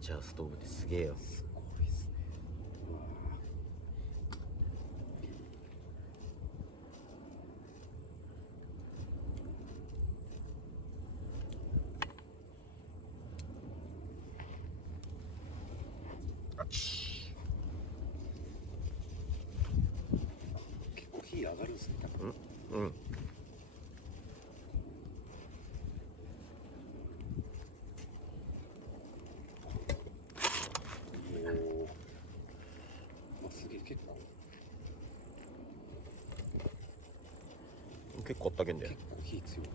チャーストーブってすげえよ。すごいですね。うわあっち結構火上がるんですね。多分うん。おお。すげえ結構結構あったけんだよ。結構火強い。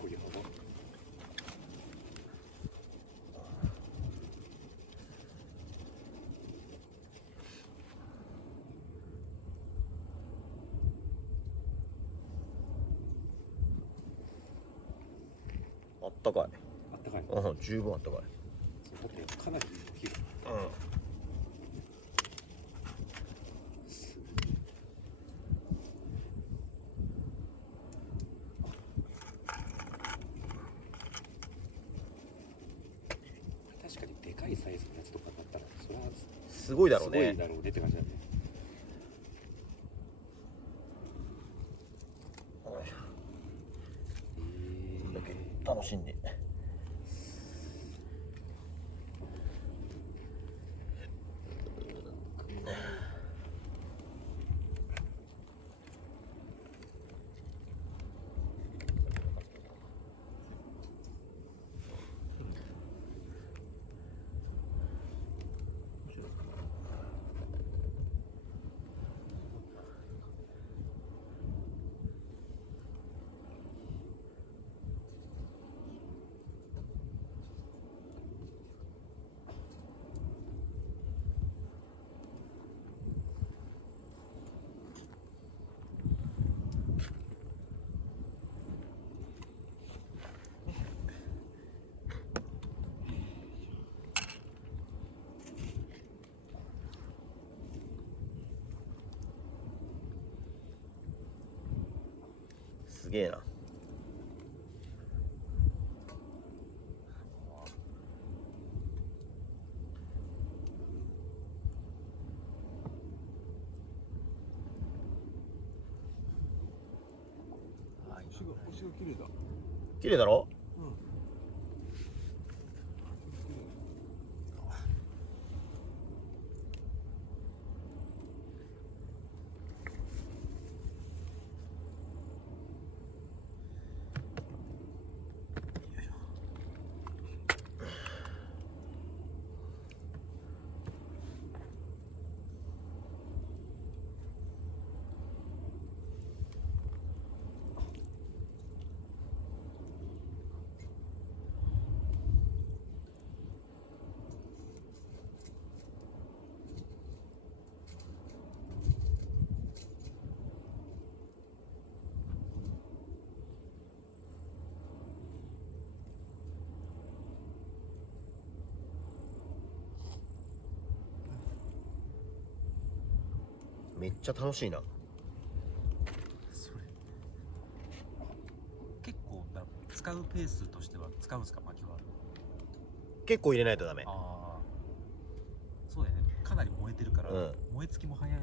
振り幅。あったかい。あったかい。うん、十分あったかい。そうだってかなり火が。す確かにでかいサイズのやつとかだったらそれはすごいだろうね。すごいだろうねって感じだね。こんだけ楽しんで。すげえな。星が綺麗だ。綺麗だろ。めっちゃ楽しいな。それ結構使うペースとしては使うんですか薪は。結構入れないとダメ。ああそうだよね。かなり燃えてるから、燃え尽きも早い。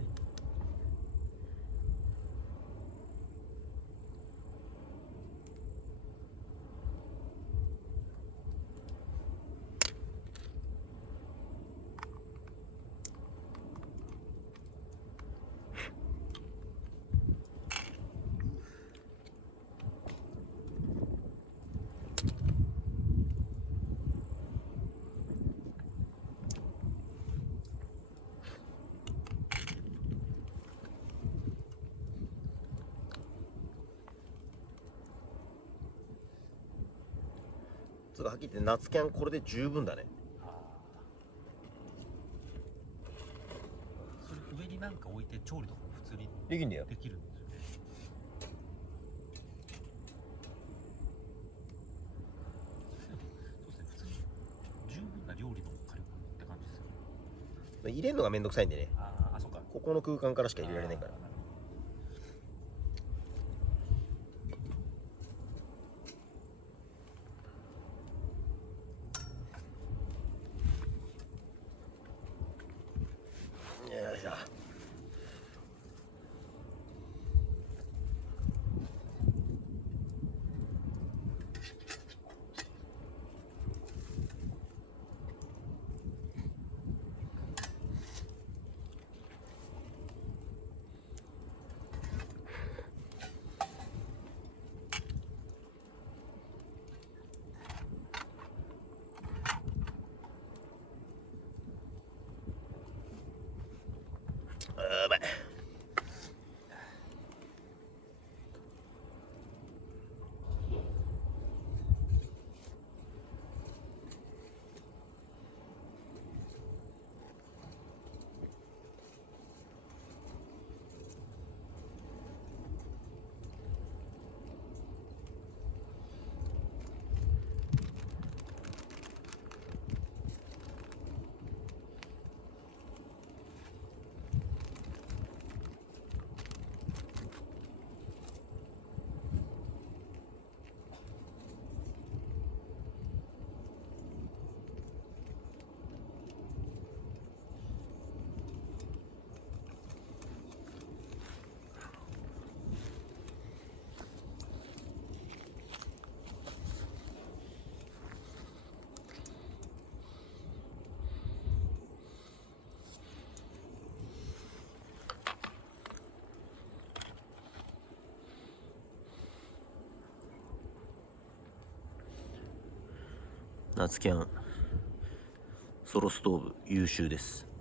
つうかはっきり言って夏キャンこれで十分だね。それ上になんか置いて調理とかも普通にできんだよ。できるんですよね。そうですね。普通に十分な料理の火力って感じですよね。入れるのがめんどくさいんでね。あ、そっか。ここの空間からしか入れられないから。夏キャンソロストーブ優秀です。